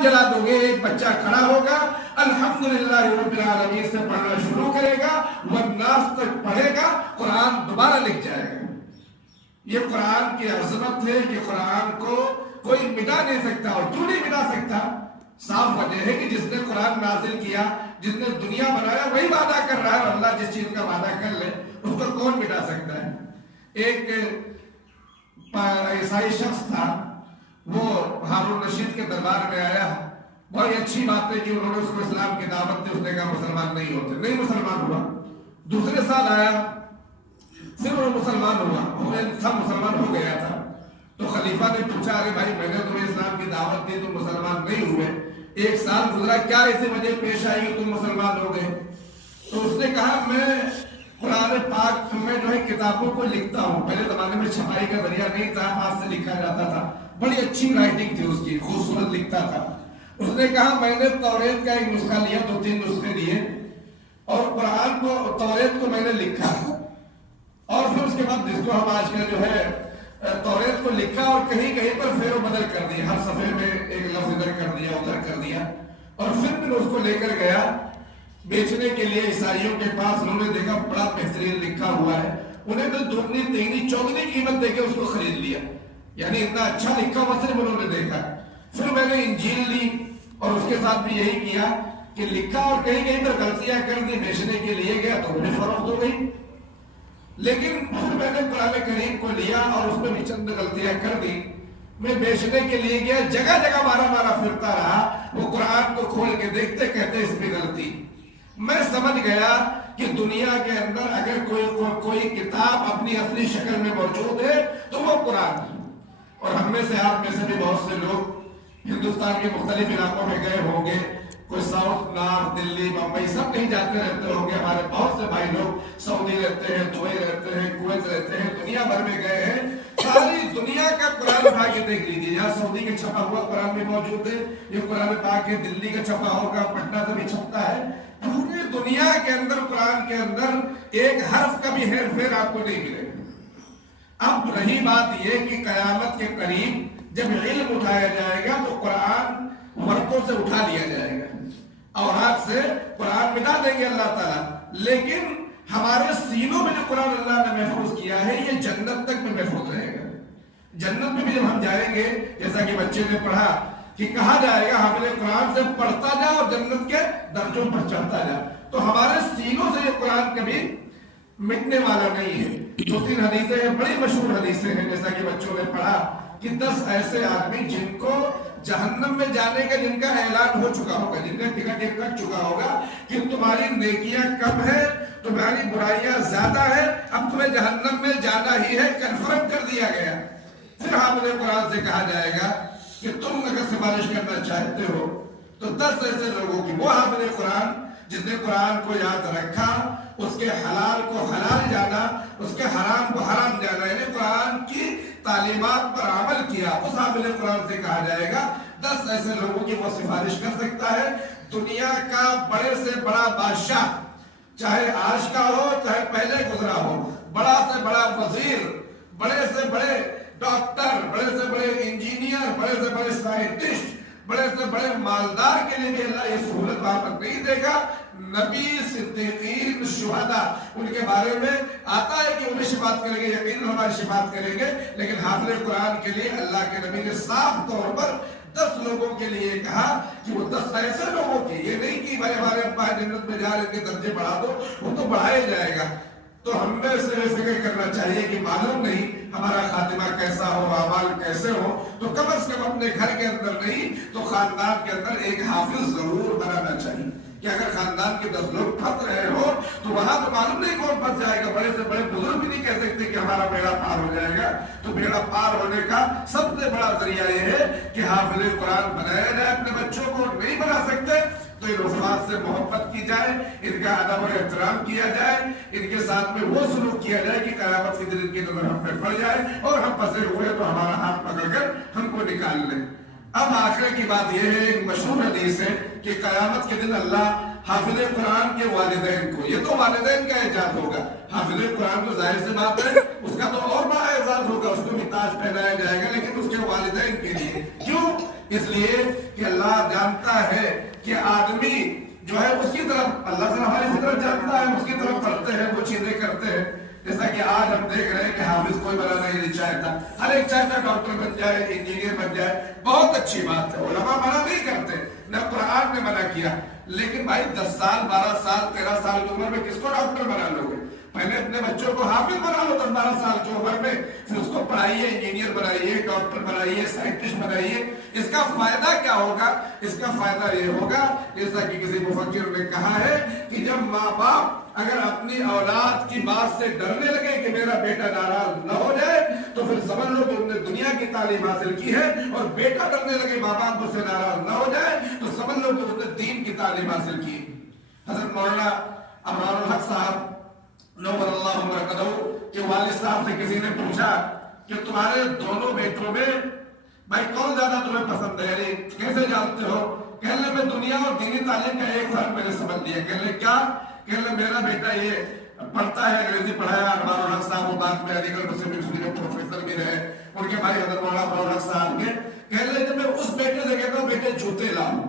قرآن جلا دو گے، ایک بچہ کھڑا ہوگا الحمدللہ رب العالمین سے پڑھنا شروع کرے گا، والناس تک پڑھے گا، قرآن دوبارہ لکھ جائے گا۔ یہ قرآن کی عظمت ہے کہ قرآن کو کوئی مٹا نہیں سکتا، اور کیوں نہیں مٹا سکتا؟ صاف وجہ ہے کہ جس نے قرآن نازل کیا، جس نے دنیا بنایا، وہی وعدہ کر رہا ہے، اور اللہ جس چیز کا وعدہ کر لے اس کو کون مٹا سکتا ہے؟ ایک عیسائی شخص تھا، وہ ہارون رشید کے دربار میں آیا، بڑی اچھی بات ہے کہ انہوں نے اس کو اسلام کی دعوت دی، اس نے کہا مسلمان نہیں ہوتے، نہیں مسلمان ہوا۔ دوسرے سال آیا، پھر وہ مسلمان ہوا، مسلمان ہو گیا تھا، تو خلیفہ نے پوچھا ارے بھائی میں نے تمہیں اسلام کی دعوت دی، تم مسلمان نہیں ہوئے، ایک سال گزرا، کیا ایسی وجہ پیش آئی کہ تم مسلمان ہو گئے؟ تو اس نے کہا میں قرآن پاک میں جو ہے کتابوں کو لکھتا ہوں، پہلے زمانے میں چھپائی کا ذریعہ نہیں تھا، ہاتھ سے لکھا جاتا تھا، بڑی اچھی رائٹنگ تھی اس کی، خوبصورت لکھتا تھا۔ اس نے کہا میں نے توریت کا ایک نسخہ لیا، 2-3 نسخے لیے، اور قرآن کو توریت کو میں نے لکھا، اور پھر اس کے بعد جس کو ہم آج کل جو ہے توریت کو لکھا، اور کہیں کہیں پر فیر و بدل کر دیا، ہر صفحے میں ایک لفظ ادھر کر دیا ادھر کر دیا، اور پھر اس کو لے کر گیا بیچنے کے لیے عیسائیوں کے پاس۔ انہوں نے دیکھا بڑا بہترین لکھا ہوا ہے، انہیں تو دگنی تیگنی چوگنی قیمت دے کے اس کو خرید لیا، یعنی اتنا اچھا لکھا ہوا صرف انہوں نے دیکھا۔ پھر میں نے انجیل لی اور اس کے ساتھ بھی یہی کیا کہ لکھا اور کہیں کہیں پر غلطیاں کر دی، بیچنے کے لیے گیا تو مجھے فروخت ہو گئی۔ لیکن پھر میں نے قرآن کریم کو لیا اور اس میں بھی چند غلطیاں کر دی، میں بیچنے کے لیے گیا، جگہ جگہ مارا پھرتا رہا، وہ قرآن کو کھول کے دیکھتے کہتے اس میں غلطی۔ میں سمجھ گیا کہ دنیا کے اندر اگر کوئی کتاب اپنی اصلی شکل میں موجود ہے تو وہ قرآن ہے۔ اور ہم میں سے آپ میں سے بھی بہت سے لوگ ہندوستان کے مختلف علاقوں میں گئے ہوں گے، کوئی ساؤتھ، نارتھ، دلی، بمبئی سب کہیں جاتے رہتے ہوں گے، ہمارے بہت سے بھائی لوگ سعودی رہتے ہیں، دبئی رہتے ہیں، کویت رہتے ہیں، دنیا بھر میں گئے ہیں، ساری دنیا کا قرآن اٹھا کے دیکھ لیجیے، یہاں سعودی کا چھپا ہوا قرآن بھی موجود ہے، یہ قرآن پاک ہے، دلی کا چھپا ہوگا، پٹنہ سے بھی چھپتا ہے، پوری دنیا کے اندر قرآن کے اندر ایک حرف کا بھی ہیر پھیر آپ کو نہیں ملے گا۔ اب رہی بات یہ کہ قیامت کے قریب جب علم اٹھایا جائے گا تو قرآن ورقوں سے اٹھا لیا جائے گا، اوراق سے قرآن مٹا دیں گے اللہ تعالیٰ، لیکن ہمارے سینوں میں جو قرآن اللہ نے محفوظ کیا ہے یہ جنت تک میں محفوظ رہے گا۔ جنت میں بھی جب ہم جائیں گے، جیسا کہ بچے نے پڑھا کہ کہا جائے گا حافظ قرآن سے پڑھتا جا اور جنت کے درجوں پر چڑھتا جا، تو ہمارے سینوں سے یہ قرآن کبھی مٹنے والا نہیں ہے۔ 2-3 حدیثیں ہیں، بڑی مشہور حدیثیں ہیں، جیسا کہ بچوں نے پڑھا کہ 10 ایسے آدمی جن کو جہنم میں جانے کا جن کا اعلان ہو چکا ہوگا، جن کا ٹکٹ یہ کٹ چکا ہوگا کہ تمہاری نیکیاں کم ہے، تمہاری برائیاں زیادہ ہے، اب تمہیں جہنم میں جانا ہی ہے، کنفرم کر دیا گیا۔ پھر حافظ قرآن سے کہا جائے گا کہ تم اگر سفارش کرنا چاہتے ہو تو 10 ایسے لوگوں کی، وہ حافظ قرآن جس نے قرآن کو یاد رکھا، اس کے حلال کو حلال جانا، اس کے حرام کو حرام جانا، یعنی قرآن کی تعلیمات پر عمل کیا، اس حافظ قرآن سے کہا جائے گا 10 ایسے لوگوں کی وہ سفارش کر سکتا ہے۔ دنیا کا بڑے سے بڑا بادشاہ، چاہے آج کا ہو چاہے پہلے گزرا ہو، بڑا سے بڑا وزیر، بڑے سے بڑے ڈاکٹر، بڑے سے بڑے انجینئر، بڑے سے بڑے سائنٹسٹ، بڑے سے بڑے مالدار کے لیے بھی اللہ یہ سہولت وہاں پر نہیں دے گا۔ نبی، صدیقین، شہداء، ان کے بارے میں آتا ہے کہ انہیں شفاعت کریں گے، یقیناً ہماری شفاعت کریں گے، لیکن حافظ قرآن کے لیے اللہ کے نبی نے صاف طور پر 10 لوگوں کے لیے کہا کہ وہ 10 ایسے لوگوں کی، یہ نہیں کہ بھائی ہمارے ابا جنت میں جا رہے کے درجے بڑھا دو، وہ تو بڑھایا جائے گا۔ تو ہم میں سے فکر کرنا چاہیے کہ معلوم نہیں ہمارا خاتمہ کیسا ہو، اعمال کیسے ہو، تو کم از کم اپنے گھر کے اندر نہیں تو خاندان کے اندر ایک حافظ ضرور بنانا چاہیے، کہ اگر خاندان کے 10 لوگ پھنس رہے ہو تو وہاں تو معلوم نہیں کون پھنس جائے گا، بڑے سے بڑے بزرگ بھی نہیں کہہ سکتے کہ ہمارا بیڑا پار ہو جائے گا۔ تو بیڑا پار ہونے کا سب سے بڑا ذریعہ یہ ہے کہ حافظ قرآن بنایا جائے۔ اپنے بچوں کو نہیں بنا سکتے تو ان حفاظ سے محبت کی جائے، ان کا ادب اور احترام کیا جائے، ان کے ساتھ میں وہ سلوک کیا جائے کہ قیامت کے دن ان کی نظر ہم پہ پڑ جائے اور ہم پھنسے ہوئے تو ہمارا ہاتھ پکڑ کر ہم کو نکال لیں۔ اب آخر کی بات یہ ہے، ایک مشہور حدیث ہے کہ قیامت کے دن اللہ حافظ قرآن کے والدین کو، یہ تو والدین کا اعزاز ہوگا، حافظ قرآن تو ظاہر سے بات ہے اس کا تو اور بڑا اعزاز ہوگا، اس کو بھی تاج پہنایا جائے گا، لیکن اس کے والدین کے لیے کیوں اس لیے کہ اللہ جانتا ہے کہ آدمی جو ہے اس کی طرف، اللہ سے ہماری فطرت جانتا ہے، اس کی طرف پڑھتے ہیں، وہ چیزیں کرتے ہیں. جیسا کہ آج ہم دیکھ رہے ہیں کہ حافظ کوئی بنانا نہیں چاہتا، ہر ایک چاہتا ڈاکٹر بن جائے، انجینئر بن جائے. بہت اچھی بات ہے، علماء منع نہیں کرتے، نہ قرآن نے منع کیا. لیکن بھائی 10 سال 12 سال 13 سال کی عمر میں کس کو ڈاکٹر بنا لو گے؟ پہلے اپنے بچوں کو حافظ بنا لو 10 12 سال کی عمر میں، پھر اس کو پڑھائیے، انجینئر بنائیے، ڈاکٹر بنائیے، سائنٹسٹ بنائیے. اس کا فائدہ کیا ہوگا؟ اس کا فائدہ یہ ہوگا جیسا کہ کسی مفکر نے کہا ہے کہ جب ماں باپ اگر اپنی اولاد کی بات سے ڈرنے لگے کہ میرا بیٹا ناراض نہ ہو جائے تو پھر سمجھ لو کہ انہوں نے دنیا کی تعلیم حاصل کی ہے. اور بیٹا ڈرنے لگے ماں باپ مجھ سے ناراض نہ ہو جائے تو سمجھ لو کہ انہوں نے دین کی تعلیم حاصل کی. حضرت مولانا امرار الحق صاحب نور اللہ مرکزہ کے والد صاحب سے کسی نے پوچھا کہ تمہارے دونوں بیٹوں میں بھائی کون زیادہ تمہیں پسند ہے، کیسے جانتے ہو؟ کہنے میں دنیا اور دینی تعلیم کا ایک فرق میں نے سمجھ لیا. کہنے کیا؟ کہنے میرا بیٹا یہ پڑھتا ہے، انگریزی پڑھایا. امرار الحق صاحب بعد میں علی گڑھ مسلم یونیورسٹی میں پروفیسر بھی رہے. ان کے بھائی حضرت مولانا امرار الحق صاحب کے کہنے جب میں اس بیٹے سے کہتا ہوں بیٹے جوتے لاؤ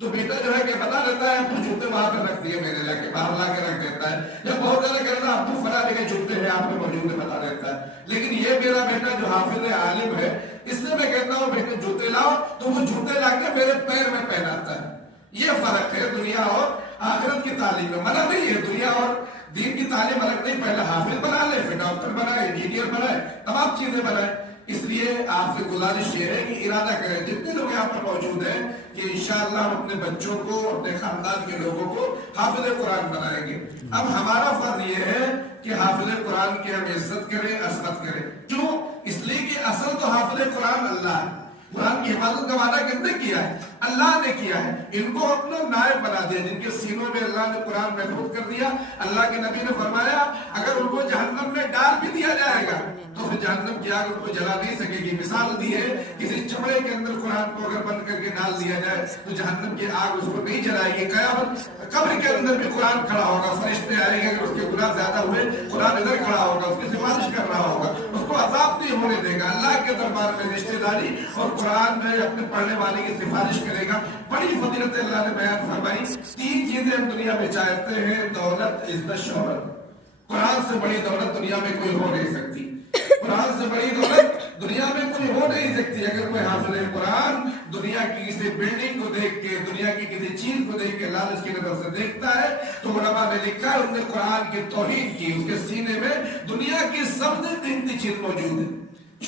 تو بیٹا جو ہے کہ بتا دیتا ہے اپنے جوتے وہاں پہ رکھ دیے، میرے جا کے باہر لا کے رکھ دیتا ہے. جب بہت زیادہ کہتا ہے ابو فلاں جگہ جوتے ہیں آپ کے موجود ہے بتا دیتا ہے. لیکن یہ میرا بیٹا جو حافظ عالم ہے، اس سے میں کہتا ہوں بیٹے جوتے لاؤ تو وہ جوتے لا کے میرے پیر میں پہناتا ہے. یہ فرق ہے دنیا اور آخرت کی تعلیم میں. منع نہیں ہے، دنیا اور دین کی تعلیم الگ نہیں. پہلے حافظ بنا لے، پھر ڈاکٹر بنائے، انجینئر بنائے، تمام چیزیں بنائے. اس لیے آپ سے گزارش یہ ہے کہ ارادہ کریں جتنے لوگ یہاں پر موجود ہیں کہ انشاءاللہ ہم اپنے بچوں کو، اپنے خاندان کے لوگوں کو حافظ قرآن بنائیں گے. اب ہمارا فرض یہ ہے کہ حافظ قرآن کی ہم عزت کریں، عظمت کریں. کیوں؟ اس لیے کہ اصل تو حافظ قرآن اللہ ہے. قرآن کی حفاظت کا وعدہ کس نے کیا ہے؟ اللہ نے کیا ہے. ان کو اپنا نائب بنا دیا، جن کے سینوں میں اللہ نے قرآن محفوظ کر دیا. اللہ کے نبی نے فرمایا اگر ان کو جہنم میں ڈال بھی دیا جائے گا تو پھر جہنم کی آگ ان کو جلا نہیں سکے گی. مثال دی ہے کسی چمڑے کے اندر قرآن کو اگر بند کر کے ڈال دیا جائے تو جہنم کی آگ اس کو نہیں جلائے گی. قیامت قبر کے اندر بھی قرآن کھڑا ہوگا، فرشتے آئیں گے، اگر اس کے گناہ زیادہ ہوئے قرآن ادھر کھڑا ہوگا، اس کی سفارش کر رہا ہوگا، اس کو عذاب نہیں ہونے دے گا. اللہ کے دربار میں رشتے داری اور قرآن میں اپنے پڑھنے والے کی سفارش کرے گا. بڑی فضیلت اللہ نے بیان فرمائی. 3 چیزیں ہم دنیا میں چاہتے ہیں، دولت، عزت، شہرت. قرآن سے بڑی دولت دنیا میں کوئی ہو نہیں سکتی. قرآن سے بڑی دولت دنیا میں کوئی ہو نہیں سکتی. اگر کوئی حافظ قرآن دنیا کی کسی بلڈنگ کو دیکھ کے، دنیا کی کسی چیز کو دیکھ کے لالچ کی نظر سے دیکھتا ہے تو علماء نے لکھا ہے انہوں نے قرآن کی توہین کی. اس کے سینے میں دنیا کی سب سے قیمتی چیز موجود ہے.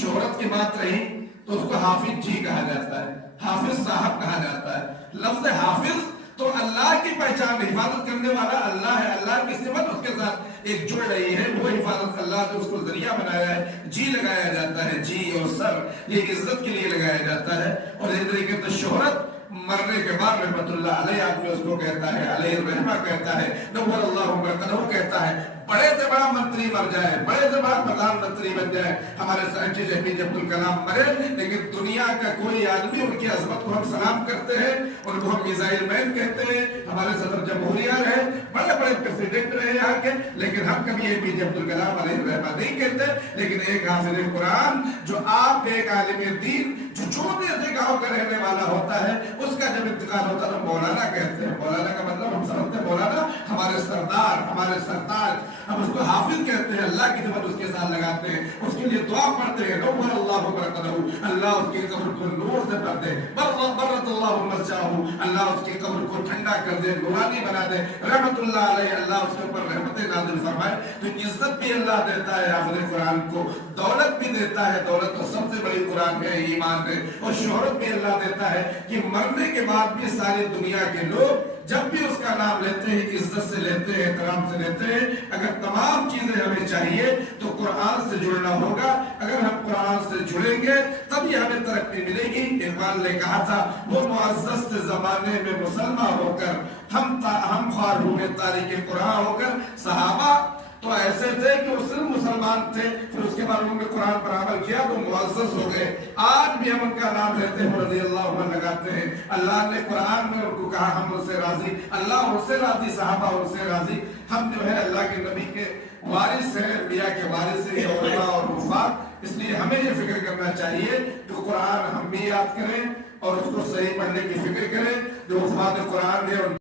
شہرت کی بات رہی تو اس کو حافظ جی کہا جاتا ہے، حافظ صاحب کہا جاتا ہے. لفظ حافظ تو اللہ کی پہچان، حفاظت کرنے والا اللہ ہے. اللہ کی صفت اس کے ساتھ ایک جڑ رہی ہے، وہ حفاظت اللہ نے اس کو ذریعہ بنایا ہے. جی لگایا جاتا ہے، جی اور سر یہ عزت کے لیے لگایا جاتا ہے. اور اس طریقے سے شہرت مرنے کے بعد رحمت اللہ علیہ آدمی اس کو کہتا ہے، علیہ الرحمہ کہتا ہے، نور اللہ مرکزہ کہتا ہے. بڑے سے بڑا منتری مر جائے، بڑے سے بڑا پردھان منتری بن جائے، ہمارے سائنٹسٹ اے پی جے عبد الکلام مرے، لیکن دنیا کا کوئی آدمی ان کی عظمت کو ہم سلام کرتے ہیں، ان کو ہم میزائل مین کہتے ہیں. ہمارے صدر جمہوریہ رہے، بڑے بڑے پریزیڈنٹ رہے یہاں کے، لیکن ہم کبھی اے پی جے عبد الکلام علیہ الرحمہ نہیں کہتے. لیکن ایک حافظ قرآن جو آپ ایک عالم دین جو چھوٹے سے گاؤں کا رہنے والا ہوتا ہے، اس کا جب انتقال ہوتا ہے تو مولانا کہتے ہیں. مولانا کا مطلب ہم سمجھتے ہیں مولانا ہمارے سردار، ہمارے سرتاج. ہم اس کو حافظ کہتے ہیں، اللہ کی صفت اس کے ساتھ لگاتے ہیں، اس کے لیے دعا پڑھتے ہیں. نور اللہ مرکزہ، اللہ اس کی قبر کو نور سے بھر دے. برت اللہ مرجعہ، اللہ اس کی قبر کو ٹھنڈا کر دے، نورانی بنا دے. رحمت اللہ علیہ، اللہ اس کے اوپر رحمتیں نازل فرمائے. تو عزت بھی اللہ دیتا ہے حافظ قرآن کو، دولت بھی دیتا ہے. دولت تو سب سے بڑی قرآن ہے، ایمان ہے. اور شہرت بھی اللہ دیتا ہے کہ مرنے کے بعد بھی ساری دنیا کے لوگ جب بھی اس کا نام لیتے ہیں عزت سے لیتے ہیں، احترام سے لیتے ہیں. اگر تمام چیزیں ہمیں چاہیے تو قرآن سے جڑنا ہوگا. اگر ہم قرآن سے جڑیں گے تب یہ ہمیں ترقی ملے گی. اقبال نے کہا تھا وہ معزز زمانے میں مسلمان ہو کر ہم خوار ہوئے تاریخ قرآن ہو کر. صحابہ تو ایسے تھے کہ وہ صرف مسلمان تھے، پھر اس کے بعد انہوں نے قرآن پر عمل کیا تو معزز ہو گئے. آج بھی ہم ان کا نام لیتے ہیں، رضی اللہ عنہ لگاتے ہیں. اللہ نے قرآن میں ان کو کہا ہم ان سے راضی، اللہ ان سے راضی، صحابہ ان سے راضی. ہم جو ہے اللہ کے نبی کے وارث ہیں، انبیاء کے وارث ہیں، علماء اور حفاظ. اس لیے ہمیں یہ فکر کرنا چاہیے کہ قرآن ہم بھی یاد کریں، اور اس کو صحیح پڑھنے کی فکر کریں. جو حفاظ قرآن ہے